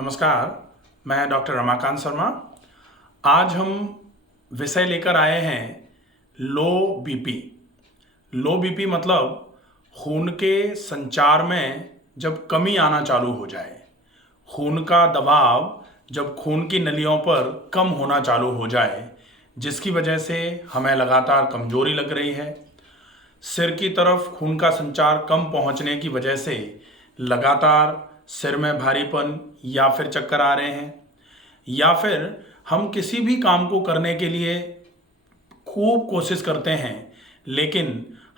नमस्कार, मैं डॉक्टर रमाकांत शर्मा। आज हम विषय लेकर आए हैं लो बीपी। लो बीपी मतलब खून के संचार में जब कमी आना चालू हो जाए, खून का दबाव जब खून की नलियों पर कम होना चालू हो जाए, जिसकी वजह से हमें लगातार कमजोरी लग रही है, सिर की तरफ खून का संचार कम पहुंचने की वजह से लगातार सिर में भारीपन या फिर चक्कर आ रहे हैं, या फिर हम किसी भी काम को करने के लिए खूब कोशिश करते हैं लेकिन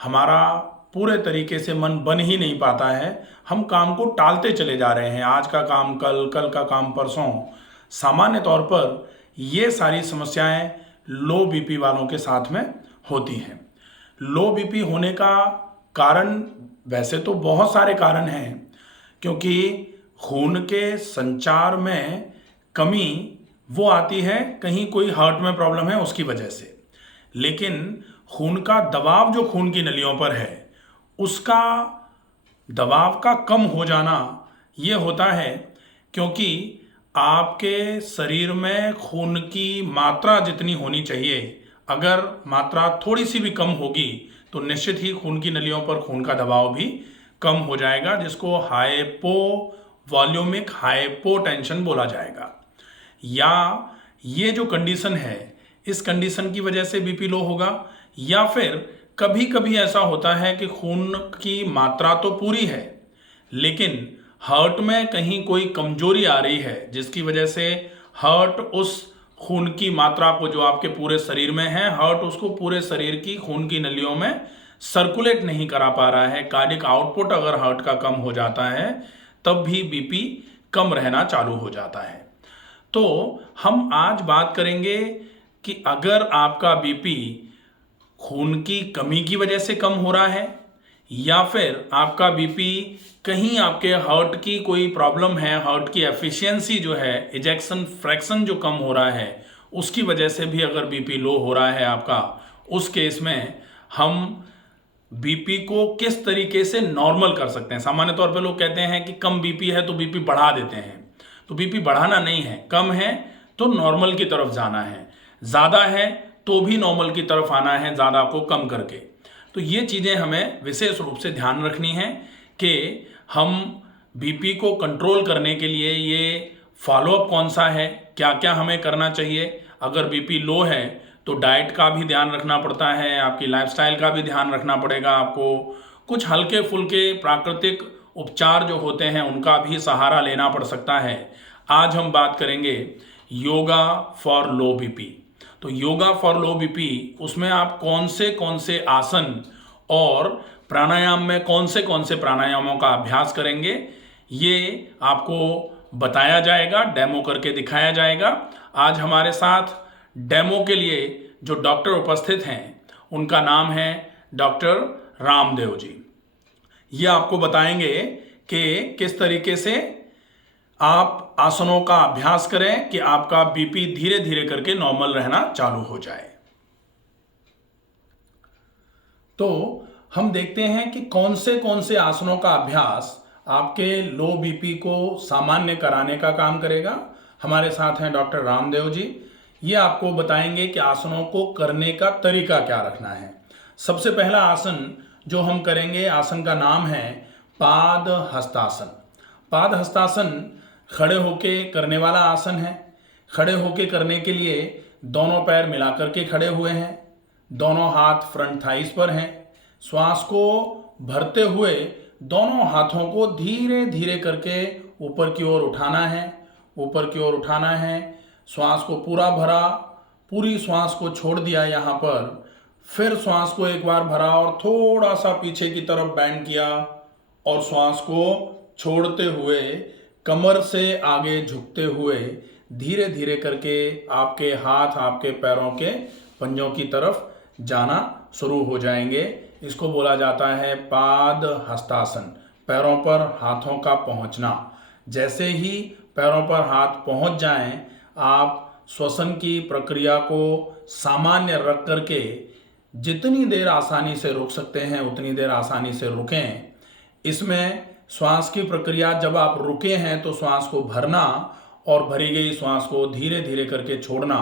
हमारा पूरे तरीके से मन बन ही नहीं पाता है। हम काम को टालते चले जा रहे हैं, आज का काम कल, कल का काम परसों। सामान्य तौर पर ये सारी समस्याएं लो बीपी वालों के साथ में होती हैं। लो बीपी होने का कारण वैसे तो बहुत सारे कारण हैं, क्योंकि खून के संचार में कमी वो आती है कहीं कोई हार्ट में प्रॉब्लम है उसकी वजह से, लेकिन खून का दबाव जो खून की नलियों पर है उसका दबाव का कम हो जाना ये होता है क्योंकि आपके शरीर में खून की मात्रा जितनी होनी चाहिए, अगर मात्रा थोड़ी सी भी कम होगी तो निश्चित ही खून की नलियों पर खून का दबाव भी कम हो जाएगा, जिसको हाइपो वॉल्यूमिक हाइपोटेंशन बोला जाएगा। या ये जो कंडीशन है, इस कंडीशन की वजह से बीपी लो होगा, या फिर कभी कभी ऐसा होता है कि खून की मात्रा तो पूरी है लेकिन हार्ट में कहीं कोई कमजोरी आ रही है, जिसकी वजह से हार्ट उस खून की मात्रा को जो आपके पूरे शरीर में है, हार्ट उसको पूरे शरीर की खून की नलियों में सर्कुलेट नहीं करा पा रहा है। कार्डिक आउटपुट अगर हार्ट का कम हो जाता है तब भी बीपी कम रहना चालू हो जाता है। तो हम आज बात करेंगे कि अगर आपका बीपी खून की कमी की वजह से कम हो रहा है या फिर आपका बीपी कहीं आपके हार्ट की कोई प्रॉब्लम है, हार्ट की एफिशिएंसी जो है, इजेक्शन फ्रैक्शन जो कम हो रहा है उसकी वजह से भी अगर बीपी लो हो रहा है आपका, उस केस में हम बीपी को किस तरीके से नॉर्मल कर सकते हैं। सामान्य तौर पे लोग कहते हैं कि कम बीपी है तो बीपी बढ़ा देते हैं, तो बीपी बढ़ाना नहीं है, कम है तो नॉर्मल की तरफ जाना है, ज़्यादा है तो भी नॉर्मल की तरफ आना है, ज़्यादा को कम करके। तो ये चीज़ें हमें विशेष रूप से ध्यान रखनी है कि हम बीपी को कंट्रोल करने के लिए ये फॉलोअप कौन सा है, क्या क्या हमें करना चाहिए। अगर बीपी लो है तो डाइट का भी ध्यान रखना पड़ता है, आपकी लाइफस्टाइल का भी ध्यान रखना पड़ेगा आपको, कुछ हल्के फुल्के प्राकृतिक उपचार जो होते हैं उनका भी सहारा लेना पड़ सकता है। आज हम बात करेंगे योगा फॉर लो बीपी। तो योगा फॉर लो बीपी, उसमें आप कौन से आसन और प्राणायाम में कौन से प्राणायामों का अभ्यास करेंगे ये आपको बताया जाएगा, डेमो करके दिखाया जाएगा। आज हमारे साथ डेमो के लिए जो डॉक्टर उपस्थित हैं उनका नाम है डॉक्टर रामदेव जी। ये आपको बताएंगे कि किस तरीके से आप आसनों का अभ्यास करें कि आपका बीपी धीरे धीरे करके नॉर्मल रहना चालू हो जाए। तो हम देखते हैं कि कौन से आसनों का अभ्यास आपके लो बीपी को सामान्य कराने का काम करेगा। हमारे साथ हैं डॉक्टर रामदेव जी। ये आपको बताएंगे कि आसनों को करने का तरीका क्या रखना है। सबसे पहला आसन जो हम करेंगे, आसन का नाम है पाद हस्तासन। पाद हस्तासन खड़े होके करने वाला आसन है। खड़े होके करने के लिए दोनों पैर मिलाकर के खड़े हुए हैं, दोनों हाथ फ्रंट थाइस पर हैं। श्वास को भरते हुए दोनों हाथों को धीरे धीरे करके ऊपर की ओर उठाना है, ऊपर की ओर उठाना है। श्वास को पूरा भरा, पूरी श्वास को छोड़ दिया यहाँ पर, फिर श्वास को एक बार भरा और थोड़ा सा पीछे की तरफ बैंड किया और श्वास को छोड़ते हुए कमर से आगे झुकते हुए धीरे धीरे करके आपके हाथ आपके पैरों के पंजों की तरफ जाना शुरू हो जाएंगे। इसको बोला जाता है पाद हस्तासन, पैरों पर हाथों का पहुंचना। जैसे ही पैरों पर हाथ पहुंच जाएं, आप श्वसन की प्रक्रिया को सामान्य रख करके जितनी देर आसानी से रुक सकते हैं उतनी देर आसानी से रुकें। इसमें श्वास की प्रक्रिया जब आप रुके हैं तो श्वास को भरना और भरी गई श्वास को धीरे धीरे करके छोड़ना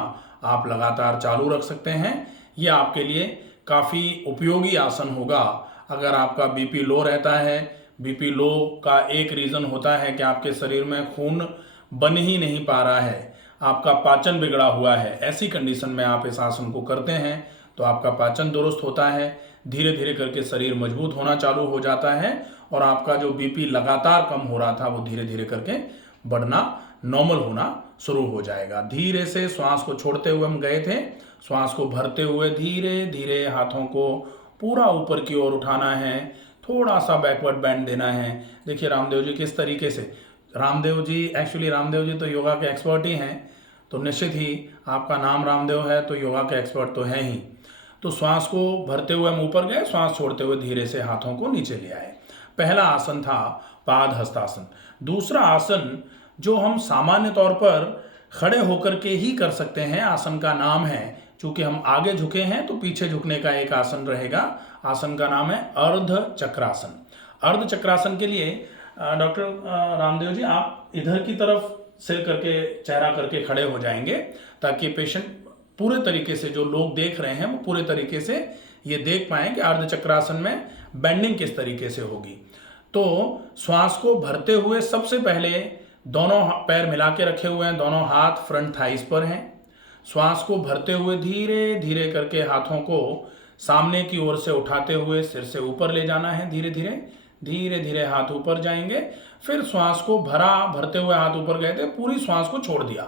आप लगातार चालू रख सकते हैं। ये आपके लिए काफ़ी उपयोगी आसन होगा। अगर आपका बीपी लो रहता है, बीपी लो का एक रीज़न होता है कि आपके शरीर में खून बन ही नहीं पा रहा है, आपका पाचन बिगड़ा हुआ है, ऐसी कंडीशन में आप इस आसन को करते हैं तो आपका पाचन दुरुस्त होता है, धीरे धीरे करके शरीर मजबूत होना चालू हो जाता है और आपका जो बीपी लगातार कम हो रहा था वो धीरे धीरे करके बढ़ना, नॉर्मल होना शुरू हो जाएगा। धीरे से श्वास को छोड़ते हुए हम गए थे, श्वास को भरते हुए धीरे धीरे हाथों को पूरा ऊपर की ओर उठाना है, थोड़ा सा बैकवर्ड बैंड देना है। देखिए रामदेव जी किस तरीके से, रामदेव जी तो योगा के एक्सपर्ट ही हैं, तो निश्चित ही आपका नाम रामदेव है तो योगा के एक्सपर्ट तो हैं ही। तो श्वास को भरते हुए हम ऊपर गए, श्वास छोड़ते हुए धीरे से हाथों को नीचे ले आए। पहला आसन था पाद हस्तासन। दूसरा आसन जो हम सामान्य तौर पर खड़े होकर के ही कर सकते हैं, आसन का नाम है, चूंकि हम आगे झुके हैं तो पीछे झुकने का एक आसन रहेगा। आसन का नाम है अर्ध चक्रासन। अर्ध चक्रासन के लिए डॉक्टर रामदेव जी आप इधर की तरफ सिर करके, चेहरा करके खड़े हो जाएंगे ताकि पेशेंट पूरे तरीके से, जो लोग देख रहे हैं वो पूरे तरीके से ये देख पाएं कि अर्ध चक्रासन में बेंडिंग किस तरीके से होगी। तो श्वास को भरते हुए सबसे पहले दोनों पैर मिला के रखे हुए हैं, दोनों हाथ फ्रंट थाइस पर हैं। श्वास को भरते हुए धीरे धीरे करके हाथों को सामने की ओर से उठाते हुए सिर से ऊपर ले जाना है। धीरे धीरे धीरे धीरे हाथ ऊपर जाएंगे। फिर श्वास को भरते हुए हाथ ऊपर गए थे, पूरी श्वास को छोड़ दिया।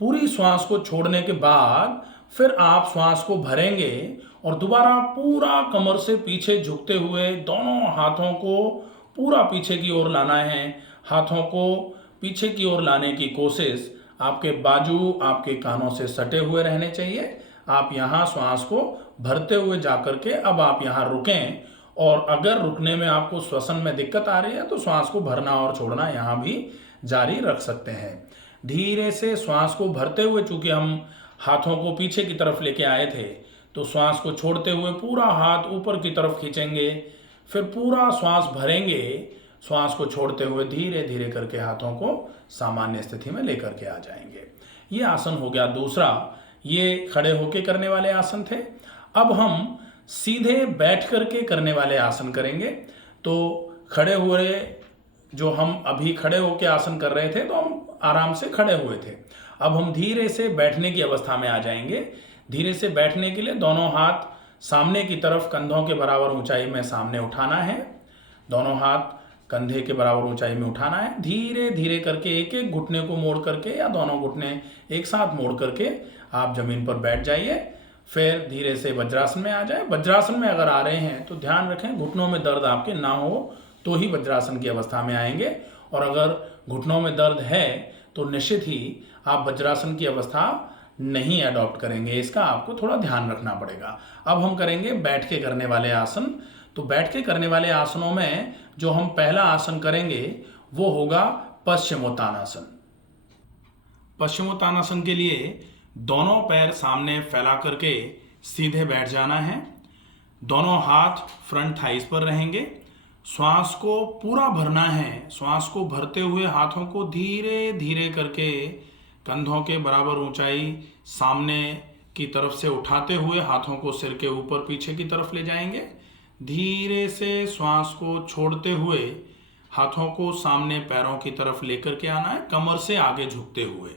पूरी श्वास को छोड़ने के बाद फिर आप श्वास को भरेंगे और दोबारा पूरा कमर से पीछे झुकते हुए दोनों हाथों को पूरा पीछे की ओर लाना है। हाथों को पीछे की ओर लाने की कोशिश, आपके बाजू आपके कानों से सटे हुए रहने चाहिए। आप यहाँ श्वास को भरते हुए जाकर के अब आप यहाँ रुकें और अगर रुकने में आपको श्वसन में दिक्कत आ रही है तो श्वास को भरना और छोड़ना यहाँ भी जारी रख सकते हैं। धीरे से श्वास को भरते हुए, चूंकि हम हाथों को पीछे की तरफ लेके आए थे, तो श्वास को छोड़ते हुए पूरा हाथ ऊपर की तरफ खींचेंगे, फिर पूरा श्वास भरेंगे। श्वास को छोड़ते हुए धीरे धीरे करके हाथों को सामान्य स्थिति में लेकर के आ जाएंगे। ये आसन हो गया दूसरा। ये खड़े होके करने वाले आसन थे। अब हम सीधे बैठ करके करने वाले आसन करेंगे। तो खड़े हुए, जो हम अभी खड़े होके आसन कर रहे थे तो हम आराम से खड़े हुए थे, अब हम धीरे से बैठने की अवस्था में आ जाएंगे। धीरे से बैठने के लिए दोनों हाथ सामने की तरफ कंधों के बराबर ऊंचाई में सामने उठाना है। दोनों हाथ कंधे के बराबर ऊंचाई में उठाना है। धीरे धीरे करके एक एक घुटने को मोड़ करके या दोनों घुटने एक साथ मोड़ करके आप जमीन पर बैठ जाइए। फिर धीरे से वज्रासन में आ जाए। वज्रासन में अगर आ रहे हैं तो ध्यान रखें घुटनों में दर्द आपके ना हो तो ही वज्रासन की अवस्था में आएंगे, और अगर घुटनों में दर्द है तो निश्चित ही आप वज्रासन की अवस्था नहीं अडॉप्ट करेंगे। इसका आपको थोड़ा ध्यान रखना पड़ेगा। अब हम करेंगे बैठ के करने वाले आसन। तो बैठ के करने वाले आसनों में जो हम पहला आसन करेंगे वो होगा पश्चिमोत्तानासन। पश्चिमोत्तानासन के लिए दोनों पैर सामने फैला करके सीधे बैठ जाना है। दोनों हाथ फ्रंट थाइस पर रहेंगे। श्वास को पूरा भरना है। श्वास को भरते हुए हाथों को धीरे धीरे करके कंधों के बराबर ऊंचाई सामने की तरफ से उठाते हुए हाथों को सिर के ऊपर पीछे की तरफ ले जाएंगे। धीरे से श्वास को छोड़ते हुए हाथों को सामने पैरों की तरफ लेकर के आना है, कमर से आगे झुकते हुए।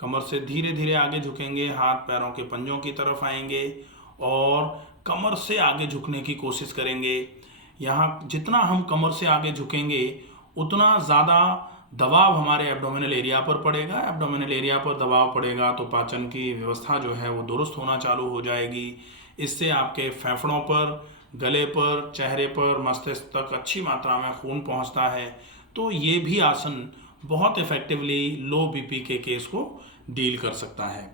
कमर से धीरे धीरे आगे झुकेंगे, हाथ पैरों के पंजों की तरफ आएंगे और कमर से आगे झुकने की कोशिश करेंगे। यहाँ जितना हम कमर से आगे झुकेंगे उतना ज़्यादा दबाव हमारे एब्डोमिनल एरिया पर पड़ेगा। एब्डोमिनल एरिया पर दबाव पड़ेगा तो पाचन की व्यवस्था जो है वो दुरुस्त होना चालू हो जाएगी। इससे आपके फेफड़ों पर, गले पर, चेहरे पर, मस्तिष्क तक अच्छी मात्रा में खून पहुंचता है। तो ये भी आसन बहुत इफेक्टिवली लो बीपी के केस को डील कर सकता है।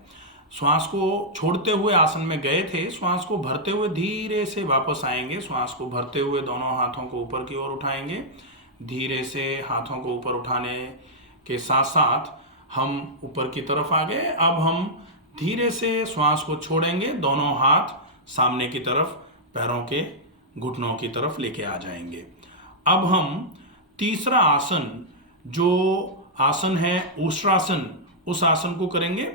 श्वास को छोड़ते हुए आसन में गए थे, श्वास को भरते हुए धीरे से वापस आएंगे। श्वास को भरते हुए दोनों हाथों को ऊपर की ओर उठाएंगे। धीरे से हाथों को ऊपर उठाने के साथ साथ हम ऊपर की तरफ आ गए। अब हम धीरे से श्वास को छोड़ेंगे, दोनों हाथ सामने की तरफ पैरों के घुटनों की तरफ लेके आ जाएंगे। अब हम तीसरा आसन जो आसन है उष्ट्रासन, उस आसन को करेंगे।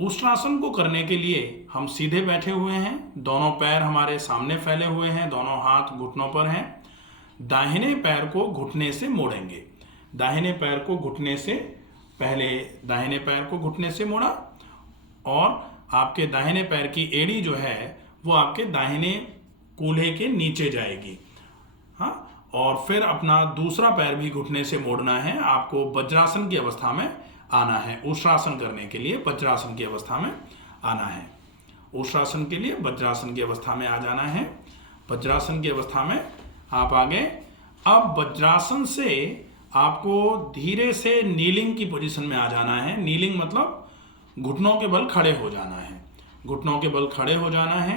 उष्ट्रासन को करने के लिए हम सीधे बैठे हुए हैं, दोनों पैर हमारे सामने फैले हुए हैं, दोनों हाथ घुटनों पर हैं। दाहिने पैर को घुटने से मोड़ेंगे। दाहिने पैर को घुटने से पहले दाहिने पैर को घुटने से मोड़ा और आपके दाहिने पैर की एड़ी जो है वो आपके दाहिने कूल्हे के नीचे जाएगी। हाँ, और फिर अपना दूसरा पैर भी घुटने से मोड़ना है। आपको वज्रासन की अवस्था में आना है। उष्ट्रासन करने के लिए वज्रासन की अवस्था में आना है। उष्ट्रासन के लिए वज्रासन की अवस्था में आ जाना है। वज्रासन की अवस्था में आप आ गए। अब वज्रासन से आपको धीरे से नीलिंग की पोजीशन में आ जाना है। नीलिंग मतलब घुटनों के बल खड़े हो जाना है। घुटनों के बल खड़े हो जाना है।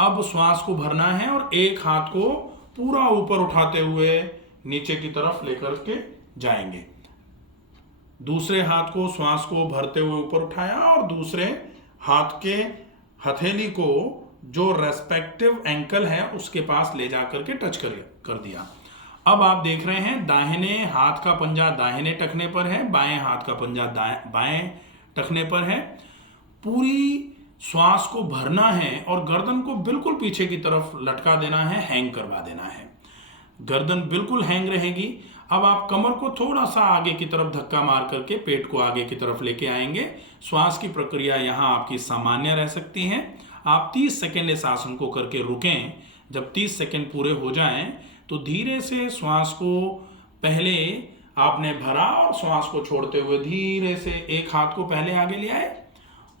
अब श्वास को भरना है और एक हाथ को पूरा ऊपर उठाते हुए नीचे की तरफ लेकर के जाएंगे। दूसरे हाथ को श्वास को भरते हुए ऊपर उठाया और दूसरे हाथ के हथेली को जो रेस्पेक्टिव एंकल है उसके पास ले जाकर के टच कर दिया। अब आप देख रहे हैं दाहिने हाथ का पंजा दाहिने टखने पर है, बाएं हाथ का पंजा बाएं टखने पर है। पूरी श्वास को भरना है और गर्दन को बिल्कुल पीछे की तरफ लटका देना है, हैंग करवा देना है। गर्दन बिल्कुल हैंग रहेगी। अब आप कमर को थोड़ा सा आगे की तरफ धक्का मार करके पेट को आगे की तरफ लेके आएंगे। श्वास की प्रक्रिया यहाँ आपकी सामान्य रह सकती है। आप 30 सेकेंड इस आसन को करके रुकें। जब 30 सेकेंड पूरे हो जाएं तो धीरे से श्वास को पहले आपने भरा और श्वास को छोड़ते हुए धीरे से एक हाथ को पहले आगे ले आए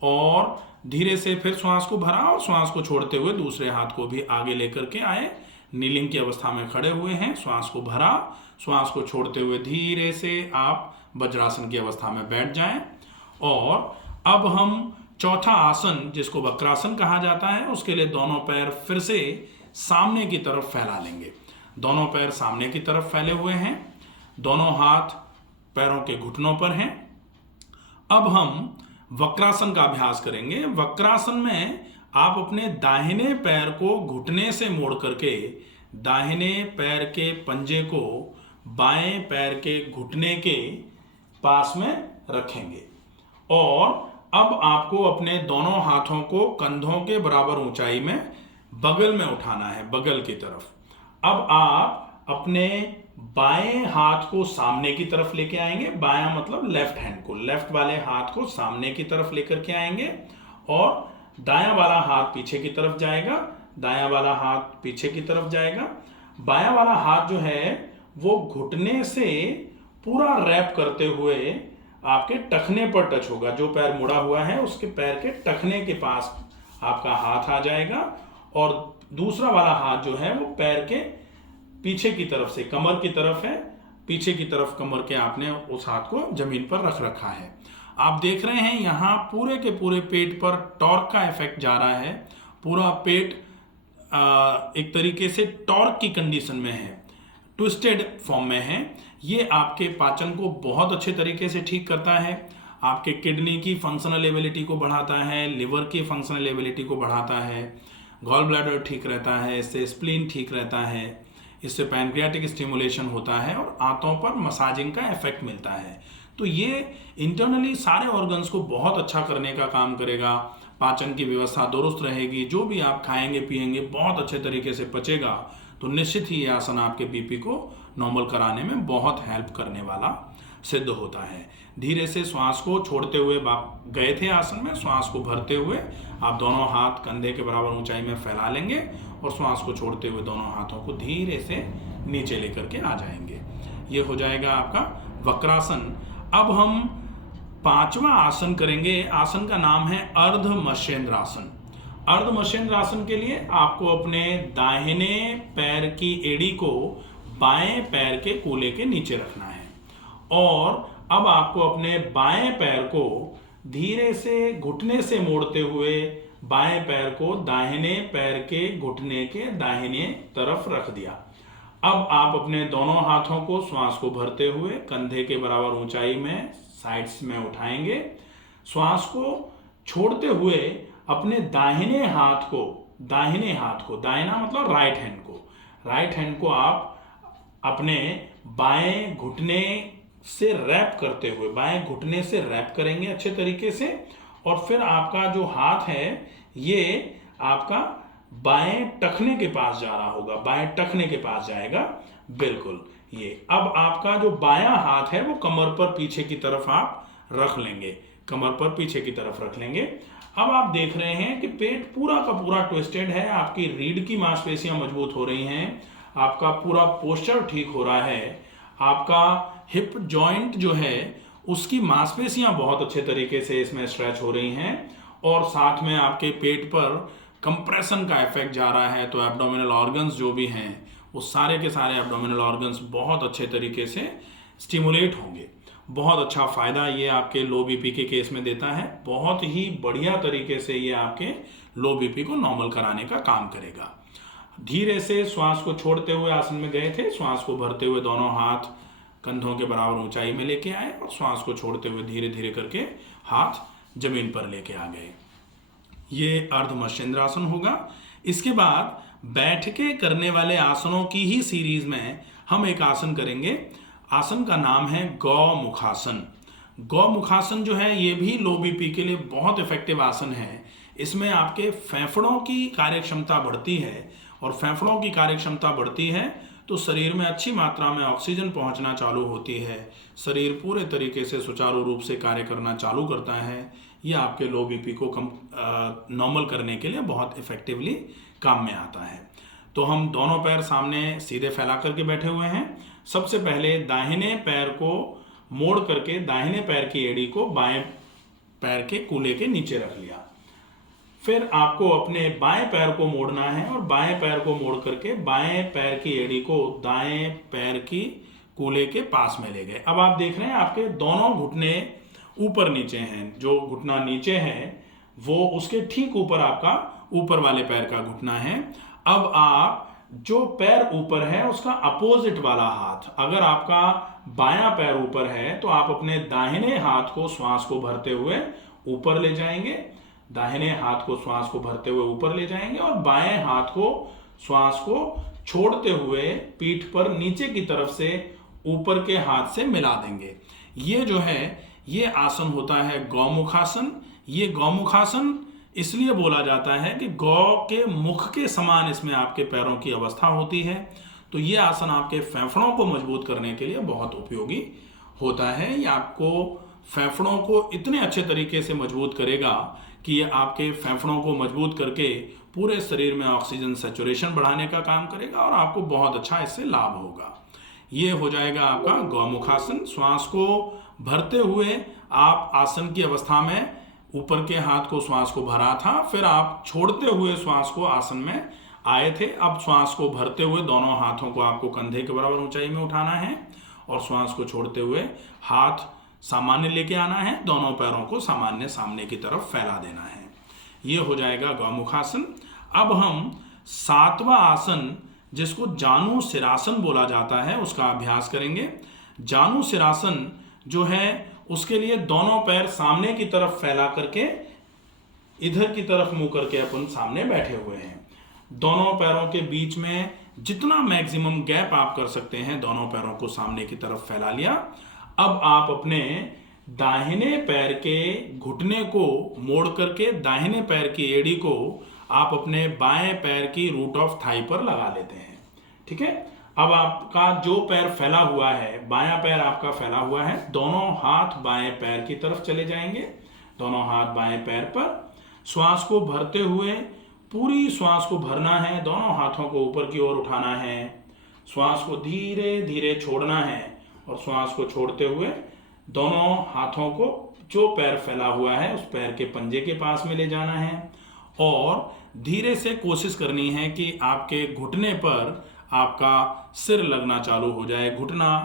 और धीरे से फिर श्वास को भरा और श्वास को छोड़ते हुए दूसरे हाथ को भी आगे लेकर के आए। नीलिंग की अवस्था में खड़े हुए हैं। श्वास को भरा, श्वास को छोड़ते हुए धीरे से आप वज्रासन की अवस्था में बैठ जाएं। और अब हम चौथा आसन जिसको वक्रासन कहा जाता है उसके लिए दोनों पैर फिर से सामने की तरफ फैला लेंगे। दोनों पैर सामने की तरफ फैले हुए हैं। दोनों हाथ पैरों के घुटनों पर हैं। अब हम वक्रासन का अभ्यास करेंगे। वक्रासन में आप अपने दाहिने पैर को घुटने से मोड़ करके दाहिने पैर के पंजे को बाएं पैर के घुटने के पास में रखेंगे और अब आपको अपने दोनों हाथों को कंधों के बराबर ऊंचाई में बगल में उठाना है, बगल की तरफ। अब आप अपने बाएं हाथ को सामने की तरफ लेके आएंगे। बायां मतलब लेफ्ट हैंड को, लेफ्ट वाले हाथ को सामने की तरफ लेकर के आएंगे और दायां वाला हाथ पीछे की तरफ जाएगा, दायां वाला हाथ पीछे की तरफ जाएगा। बायां वाला हाथ जो है वो घुटने से पूरा रैप करते हुए आपके टखने पर टच होगा। जो पैर मुड़ा हुआ है उसके पैर के टखने के पास आपका हाथ आ जाएगा और दूसरा वाला हाथ जो है वो पैर के पीछे की तरफ से कमर की तरफ है, पीछे की तरफ कमर के आपने उस हाथ को जमीन पर रख रखा है। आप देख रहे हैं यहाँ पूरे के पूरे पेट पर टॉर्क का इफेक्ट जा रहा है। पूरा पेट एक तरीके से टॉर्क की कंडीशन में है, ट्विस्टेड फॉर्म में है। ये आपके पाचन को बहुत अच्छे तरीके से ठीक करता है, आपके किडनी की फंक्शनल एबिलिटी को बढ़ाता है, लिवर की फंक्शनल एबिलिटी को बढ़ाता है, गॉल ब्लैडर ठीक रहता है, इससे स्प्लीन ठीक रहता है, इससे पैनक्रियाटिक स्टिमुलेशन होता है और आंतों पर मसाजिंग का इफेक्ट मिलता है। तो ये इंटरनली सारे ऑर्गन्स को बहुत अच्छा करने का काम करेगा। पाचन की व्यवस्था दुरुस्त रहेगी, जो भी आप खाएंगे पिएंगे बहुत अच्छे तरीके से पचेगा। तो निश्चित ही ये आसन आपके बीपी को नॉर्मल कराने में बहुत हेल्प करने वाला सिद्ध होता है। धीरे से श्वास को छोड़ते हुए आप गए थे आसन में, श्वास को भरते हुए आप दोनों हाथ कंधे के बराबर ऊंचाई में फैला लेंगे और श्वास को छोड़ते हुए दोनों हाथों को धीरे से नीचे लेकर के आ जाएंगे। ये हो जाएगा आपका वक्रासन। अब हम पांचवा आसन करेंगे। आसन का नाम है अर्ध मत्स्येंद्रासन। अर्ध मत्स्येंद्रासन के लिए आपको अपने दाहिने पैर की एड़ी को बाएं पैर के कूल्हे के नीचे रखना है और अब आपको अपने बाएं पैर को धीरे से घुटने से मोड़ते हुए बाएं पैर को दाहिने पैर के घुटने के दाहिने तरफ रख दिया। अब आप अपने दोनों हाथों को श्वास को भरते हुए कंधे के बराबर ऊंचाई में साइड्स में उठाएंगे। श्वास को छोड़ते हुए अपने दाहिने हाथ को दाहिना मतलब राइट हैंड को आप अपने बाएं घुटने से रैप करते हुए, बाएं घुटने से रैप करेंगे अच्छे तरीके से, और फिर आपका जो हाथ है ये आपका बाएं टखने के पास जा रहा होगा, बाएं टखने के पास जाएगा, बिल्कुल ये। अब आपका जो बायां हाथ है वो कमर पर पीछे की तरफ आप रख लेंगे, कमर पर पीछे की तरफ रख लेंगे। अब आप देख रहे हैं कि पेट पूरा का पूरा ट्विस्टेड है, आपकी रीढ़ की मांसपेशियां मजबूत हो रही हैं, आपका पूरा पोस्चर ठीक हो रहा है, आपका हिप जॉइंट जो है उसकी मांसपेशियां बहुत अच्छे तरीके से इसमें स्ट्रेच हो रही हैं, और साथ में आपके पेट पर कंप्रेशन का इफेक्ट जा रहा है। तो एब्डोमिनल ऑर्गन्स जो भी हैं वो सारे के सारे एब्डोमिनल ऑर्गन्स बहुत अच्छे तरीके से स्टिमुलेट होंगे। बहुत अच्छा फायदा ये आपके लो बीपी के केस में देता है, बहुत ही बढ़िया तरीके से ये आपके लो बीपी को नॉर्मल कराने का काम करेगा। धीरे से श्वास को छोड़ते हुए आसन में गए थे, श्वास को भरते हुए दोनों हाथ कंधों के बराबर ऊंचाई में लेके आए, और श्वास को छोड़ते हुए धीरे धीरे करके हाथ जमीन पर लेके आ गए। ये अर्ध मत्स्येंद्रासन होगा। इसके बाद बैठ के करने वाले आसनों की ही सीरीज में हम एक आसन करेंगे। आसन का नाम है गौमुखासन। गौमुखासन जो है ये भी लो बीपी के लिए बहुत इफेक्टिव आसन है। इसमें आपके फेफड़ों की कार्यक्षमता बढ़ती है, और फेफड़ों की कार्यक्षमता बढ़ती है तो शरीर में अच्छी मात्रा में ऑक्सीजन पहुंचना चालू होती है, शरीर पूरे तरीके से सुचारू रूप से कार्य करना चालू करता है। ये आपके लो बीपी को नॉर्मल करने के लिए बहुत इफेक्टिवली काम में आता है। तो हम दोनों पैर सामने सीधे फैला करके बैठे हुए हैं। सबसे पहले दाहिने पैर को मोड़ करके दाहिने पैर की एड़ी को बाएं पैर के कूल्हे के नीचे रख लिया। फिर आपको अपने बाएं पैर को मोड़ना है, और बाएं पैर को मोड़ करके बाएं पैर की एड़ी को दाएं पैर की कूल्हे के पास में ले गए। अब आप देख रहे हैं आपके दोनों घुटने ऊपर नीचे हैं। जो घुटना नीचे है वो उसके ठीक ऊपर आपका ऊपर वाले पैर का घुटना है। अब आप जो पैर ऊपर है उसका अपोजिट वाला हाथ, अगर आपका बायां पैर ऊपर है तो आप अपने दाहिने हाथ को श्वास को भरते हुए ऊपर ले जाएंगे, दाहिने हाथ को श्वास को भरते हुए ऊपर ले जाएंगे, और बाएं हाथ को श्वास को छोड़ते हुए पीठ पर नीचे की तरफ से ऊपर के हाथ से मिला देंगे। ये जो है ये आसन होता है गौमुखासन। ये गौमुखासन इसलिए बोला जाता है कि गौ के मुख के समान इसमें आपके पैरों की अवस्था होती है। तो ये आसन आपके फेफड़ों को मजबूत करने के लिए बहुत उपयोगी होता है। ये आपको फेफड़ों को इतने अच्छे तरीके से मजबूत करेगा कि ये आपके फेफड़ों को मजबूत करके पूरे शरीर में ऑक्सीजन सैचुरेशन बढ़ाने का काम करेगा, और आपको बहुत अच्छा इससे लाभ होगा। ये हो जाएगा आपका गौमुखासन। श्वास को भरते हुए आप आसन की अवस्था में ऊपर के हाथ को श्वास को भरा था, फिर आप छोड़ते हुए श्वास को आसन में आए थे। अब श्वास को भरते हुए दोनों हाथों को आपको कंधे के बराबर ऊंचाई में उठाना है, और श्वास को छोड़ते हुए हाथ सामान्य लेके आना है, दोनों पैरों को सामान्य सामने की तरफ फैला देना है। ये हो जाएगा गौमुखासन। अब हम सातवां आसन जिसको जानु सिरासन बोला जाता है उसका अभ्यास करेंगे। जानु सिरासन जो है उसके लिए दोनों पैर सामने की तरफ फैला करके इधर की तरफ मुंह करके अपन सामने बैठे हुए हैं। दोनों पैरों के बीच में जितना मैक्सिमम गैप आप कर सकते हैं दोनों पैरों को सामने की तरफ फैला लिया। अब आप अपने दाहिने पैर के घुटने को मोड़ करके दाहिने पैर की एड़ी को आप अपने बाएं पैर की रूट ऑफ थाई पर लगा लेते हैं। ठीक है, अब आपका जो पैर फैला हुआ है, बायां पैर आपका फैला हुआ है, दोनों हाथ बाएं पैर की तरफ चले जाएंगे, दोनों हाथ बाएं पैर पर। श्वास को भरते हुए पूरी श्वास को भरना है, दोनों हाथों को ऊपर की ओर उठाना है, श्वास को धीरे धीरे छोड़ना है, और श्वास को छोड़ते हुए दोनों हाथों को जो पैर फैला हुआ है उस पैर के पंजे के पास में ले जाना है, और धीरे से कोशिश करनी है कि आपके घुटने पर आपका सिर लगना चालू हो जाए। घुटना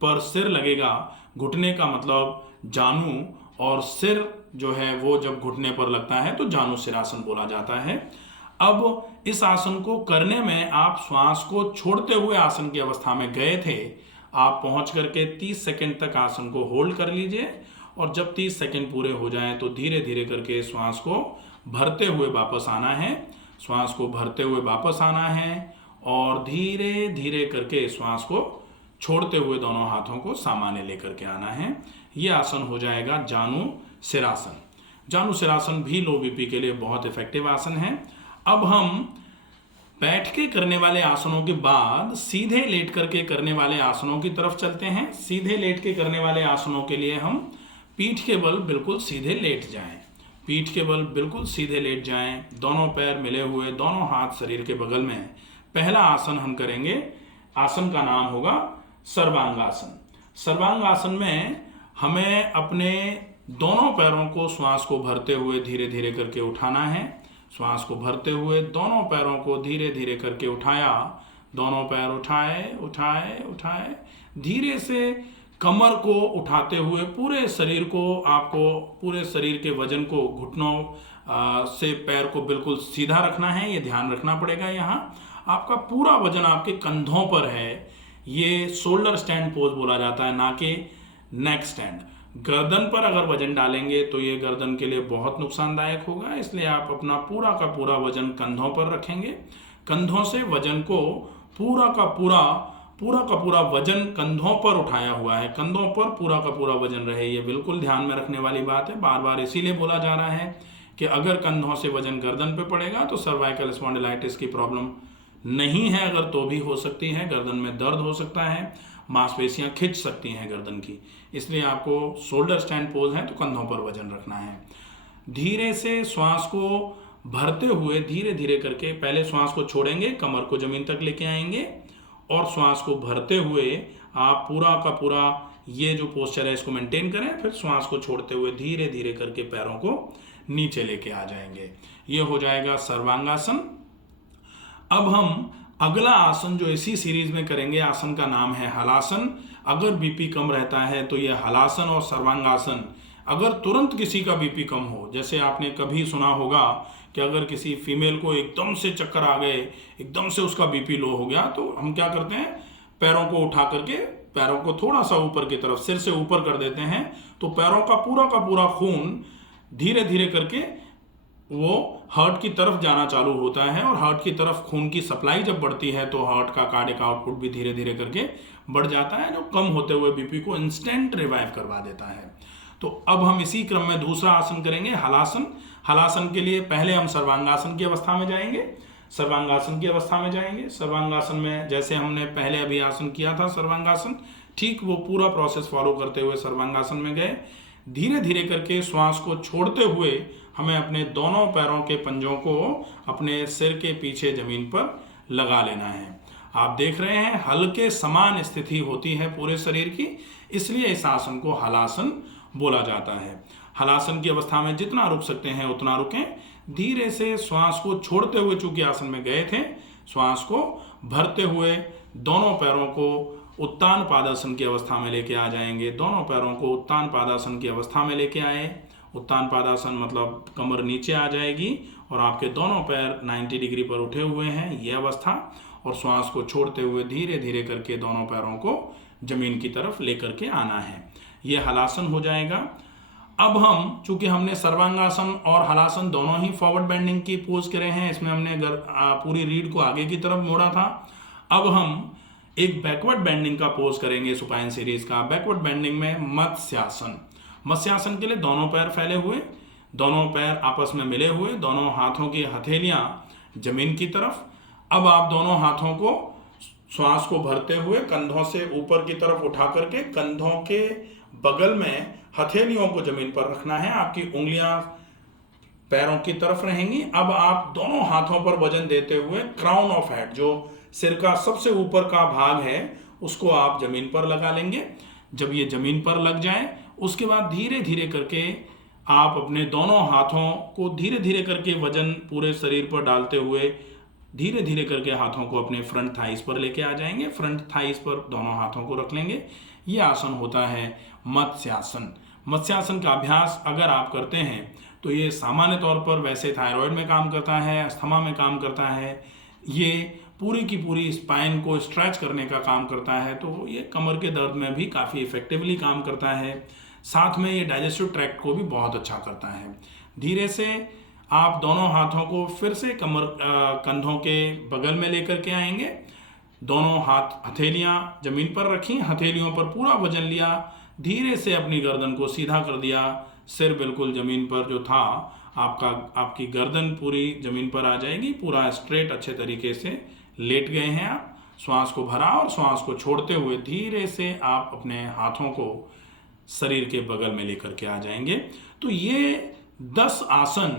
पर सिर लगेगा, घुटने का मतलब जानु, और सिर जो है वो जब घुटने पर लगता है तो जानु सिरासन बोला जाता है। अब इस आसन को करने में आप श्वास को छोड़ते हुए आसन की अवस्था में गए थे, आप पहुंच करके 30 सेकंड तक आसन को होल्ड कर लीजिए, और जब 30 सेकंड पूरे हो जाएं तो धीरे धीरे करके श्वास को भरते हुए वापस आना है, श्वास को भरते हुए वापस आना है, और धीरे धीरे करके श्वास को छोड़ते हुए दोनों हाथों को सामान्य लेकर के आना है। ये आसन हो जाएगा जानु सिरासन। जानु सिरासन भी लो बीपी के लिए बहुत इफेक्टिव आसन है। अब हम बैठ के करने वाले आसनों के बाद सीधे लेट करके करने वाले आसनों की तरफ चलते हैं। सीधे लेट के करने वाले आसनों के लिए हम पीठ के बल बिल्कुल सीधे लेट जाएं। पीठ के बल बिल्कुल सीधे लेट जाएं, दोनों पैर मिले हुए, दोनों हाथ शरीर के बगल में। पहला आसन हम करेंगे, आसन का नाम होगा सर्वांगासन। सर्वांगासन में हमें अपने दोनों पैरों को श्वास को भरते हुए धीरे धीरे करके उठाना है। श्वास को भरते हुए दोनों पैरों को धीरे धीरे करके उठाया, दोनों पैर उठाए उठाए उठाए, धीरे से कमर को उठाते हुए पूरे शरीर को, आपको पूरे शरीर के वजन को घुटनों से पैर को बिल्कुल सीधा रखना है। ये ध्यान रखना पड़ेगा। यहाँ आपका पूरा वजन आपके कंधों पर है। ये शोल्डर स्टैंड पोज बोला जाता है, ना कि नेक स्टैंड। गर्दन पर अगर वजन डालेंगे तो ये गर्दन के लिए बहुत नुकसानदायक होगा, इसलिए आप अपना पूरा का पूरा वजन कंधों पर रखेंगे। कंधों से वजन को पूरा का पूरा वजन कंधों पर उठाया हुआ है, कंधों पर पूरा का पूरा वजन रहे। ये बिल्कुल ध्यान में रखने वाली बात है। बार बार इसीलिए बोला जा रहा है कि अगर कंधों से वजन गर्दन पे पड़ेगा तो सर्वाइकल स्पॉन्डिलाइटिस की प्रॉब्लम नहीं है, अगर तो भी हो सकती है। गर्दन में दर्द हो सकता है, मांसपेशियां खिंच सकती हैं गर्दन की, इसलिए आपको शोल्डर स्टैंड पोज है तो कंधों पर वजन रखना है। धीरे से श्वास को भरते हुए धीरे धीरे करके पहले श्वास को छोड़ेंगे, कमर को जमीन तक लेके आएंगे और श्वास को भरते हुए आप पूरा का पूरा ये जो पोस्चर है इसको मेंटेन करें। फिर श्वास को छोड़ते हुए धीरे धीरे करके पैरों को नीचे लेके आ जाएंगे। ये हो जाएगा सर्वांगासन। अब हम अगला आसन जो इसी सीरीज में करेंगे, आसन का नाम है हलासन। अगर बीपी कम रहता है तो ये हलासन और सर्वांगासन, अगर तुरंत किसी का बीपी कम हो, जैसे आपने कभी सुना होगा कि अगर किसी फीमेल को एकदम से चक्कर आ गए, एकदम से उसका बीपी लो हो गया, तो हम क्या करते हैं, पैरों को उठा करके पैरों को थोड़ा सा ऊपर की तरफ सिर से ऊपर कर देते हैं, तो पैरों का पूरा खून धीरे धीरे करके वो हार्ट की तरफ जाना चालू होता है। और हार्ट की तरफ खून की सप्लाई जब बढ़ती है तो हार्ट का कार्डियक आउटपुट भी धीरे धीरे करके बढ़ जाता है, जो कम होते हुए बीपी को इंस्टेंट रिवाइव करवा देता है। तो अब हम इसी क्रम में दूसरा आसन करेंगे, हलासन। हलासन के लिए पहले हम सर्वांगासन की अवस्था में जाएंगे। सर्वांगासन की अवस्था में जाएंगे। सर्वांगासन में जैसे हमने पहले अभी आसन किया था सर्वांगासन, ठीक वो पूरा प्रोसेस फॉलो करते हुए सर्वांगासन में गए। धीरे धीरे करके श्वास को छोड़ते हुए हमें अपने दोनों पैरों के पंजों को अपने सिर के पीछे जमीन पर लगा लेना है। आप देख रहे हैं हल्के समान स्थिति होती है पूरे शरीर की, इसलिए इस आसन को हलासन बोला जाता है। हलासन की अवस्था में जितना रुक सकते हैं उतना रुकें। धीरे से श्वास को छोड़ते हुए, चूंकि आसन में गए थे, श्वास को भरते हुए दोनों पैरों को उत्तान पादासन की अवस्था में लेके आ जाएंगे। दोनों पैरों को उत्तान पादासन की अवस्था में लेके आए। उत्तान पादासन मतलब कमर नीचे आ जाएगी और आपके दोनों पैर 90 डिग्री पर उठे हुए हैं, ये अवस्था। और श्वास को छोड़ते हुए धीरे धीरे करके दोनों पैरों को जमीन की तरफ लेकर के आना है। ये हलासन हो जाएगा। अब हम, चूंकि हमने सर्वांगासन और हलासन दोनों ही फॉरवर्ड बेंडिंग की पोज करे हैं, इसमें हमने पूरी रीढ़ को आगे की तरफ मोड़ा था। अब हम एक बैकवर्ड बेंडिंग का पोज करेंगे सुपाइन सीरीज का। बैकवर्ड बेंडिंग में मत्स्यासन। मत्स्यासन के लिए दोनों पैर फैले हुए, दोनों पैर आपस में मिले हुए, दोनों हाथों की हथेलियां जमीन की तरफ। अब आप दोनों हाथों को श्वास को भरते हुए कंधों से ऊपर की तरफ उठा करके कंधों के बगल में हथेलियों को जमीन पर रखना है। आपकी उंगलियां पैरों की तरफ रहेंगी। अब आप दोनों हाथों पर वजन देते हुए क्राउन ऑफ हेड, जो सिर का सबसे ऊपर का भाग है, उसको आप जमीन पर लगा लेंगे। जब ये जमीन पर लग जाए उसके बाद धीरे धीरे करके आप अपने दोनों हाथों को धीरे धीरे करके वजन पूरे शरीर पर डालते हुए धीरे धीरे करके हाथों को अपने फ्रंट थाइस पर लेके आ जाएंगे। फ्रंट थाइस पर दोनों हाथों को रख लेंगे। ये आसन होता है मत्स्यासन। मत्स्यासन का अभ्यास अगर आप करते हैं तो ये सामान्य तौर पर वैसे थायराइड में काम करता है, अस्थमा में काम करता है, ये पूरी की पूरी स्पाइन को स्ट्रेच करने का काम करता है, तो ये कमर के दर्द में भी काफ़ी इफेक्टिवली काम करता है। साथ में ये डाइजेस्टिव ट्रैक्ट को भी बहुत अच्छा करता है। धीरे से आप दोनों हाथों को फिर से कंधों के बगल में लेकर के आएंगे। दोनों हाथ हथेलियां जमीन पर रखी, हथेलियों पर पूरा वजन लिया, धीरे से अपनी गर्दन को सीधा कर दिया, सिर बिल्कुल जमीन पर जो था आपकी गर्दन पूरी जमीन पर आ जाएगी, पूरा स्ट्रेट अच्छे तरीके से लेट गए हैं आप। श्वास को भरा और श्वास को छोड़ते हुए धीरे से आप अपने हाथों को शरीर के बगल में लेकर के आ जाएंगे। तो ये 10 आसन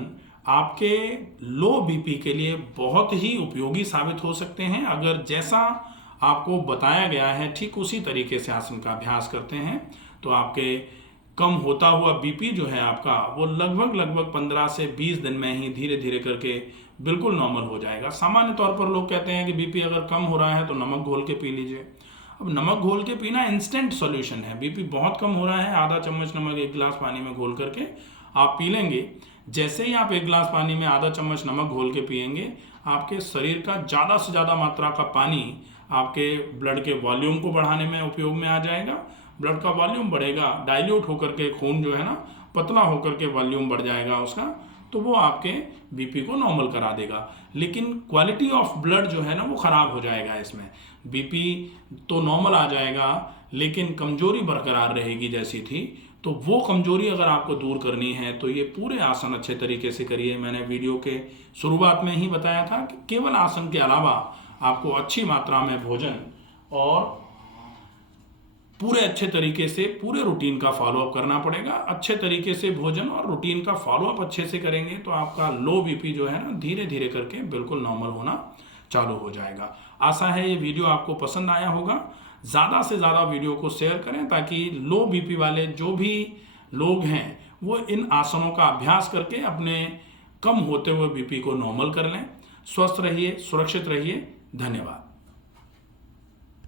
आपके लो बीपी के लिए बहुत ही उपयोगी साबित हो सकते हैं। अगर जैसा आपको बताया गया है ठीक उसी तरीके से आसन का अभ्यास करते हैं तो आपके कम होता हुआ बीपी जो है आपका वो लगभग 15 से 20 दिन में ही धीरे धीरे करके बिल्कुल नॉर्मल हो जाएगा। सामान्य तौर पर लोग कहते हैं कि बीपी अगर कम हो रहा है तो नमक घोल के पी लीजिए। अब नमक घोल के पीना इंस्टेंट सॉल्यूशन है। बीपी बहुत कम हो रहा है, आधा चम्मच नमक 1 गिलास पानी में घोल करके आप पी लेंगे। जैसे ही आप 1 गिलास पानी में आधा चम्मच नमक घोल के पिएंगे, आपके शरीर का ज़्यादा से ज़्यादा मात्रा का पानी आपके ब्लड के वॉल्यूम को बढ़ाने में उपयोग में आ जाएगा। ब्लड का वॉल्यूम बढ़ेगा, डाइल्यूट होकर के खून जो है ना पतला होकर के वॉल्यूम बढ़ जाएगा उसका, तो वो आपके बीपी को नॉर्मल करा देगा। लेकिन क्वालिटी ऑफ ब्लड जो है ना वो ख़राब हो जाएगा इसमें। बीपी तो नॉर्मल आ जाएगा लेकिन कमजोरी बरकरार रहेगी जैसी थी। तो वो कमजोरी अगर आपको दूर करनी है तो ये पूरे आसन अच्छे तरीके से करिए। मैंने वीडियो के शुरुआत में ही बताया था कि केवल आसन के अलावा आपको अच्छी मात्रा में भोजन और पूरे अच्छे तरीके से पूरे रूटीन का फॉलोअप करना पड़ेगा। अच्छे तरीके से भोजन और रूटीन का फॉलोअप अच्छे से करेंगे तो आपका लो बीपी जो है ना धीरे धीरे करके बिल्कुल नॉर्मल होना चालू हो जाएगा। आशा है ये वीडियो आपको पसंद आया होगा। ज़्यादा से ज़्यादा वीडियो को शेयर करें ताकि लो बीपी वाले जो भी लोग हैं वो इन आसनों का अभ्यास करके अपने कम होते हुए बीपी को नॉर्मल कर लें। स्वस्थ रहिए, सुरक्षित रहिए। धन्यवाद।